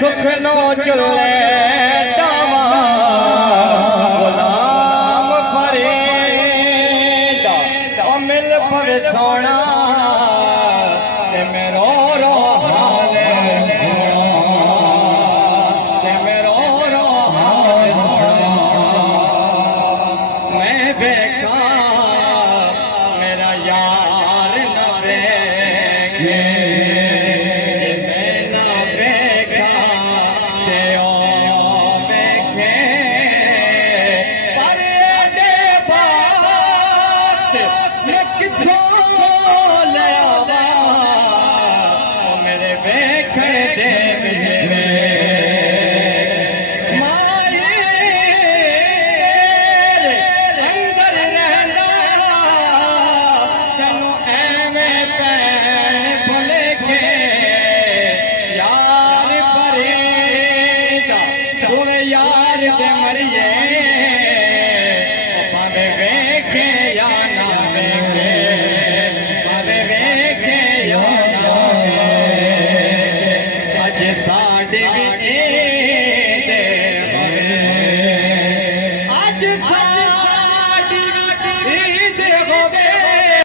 सुख नो चले डावा गुलाम फरीदा ओ मिल पवे सोना ते मेरो रो हाल सुना ते मेरो रो हाल सुना मैं बेका मेरा यार न देखे यार दे मरिए पावे वेखे या ना वेखे पावे वेखे या ना वेखे अज साडी भी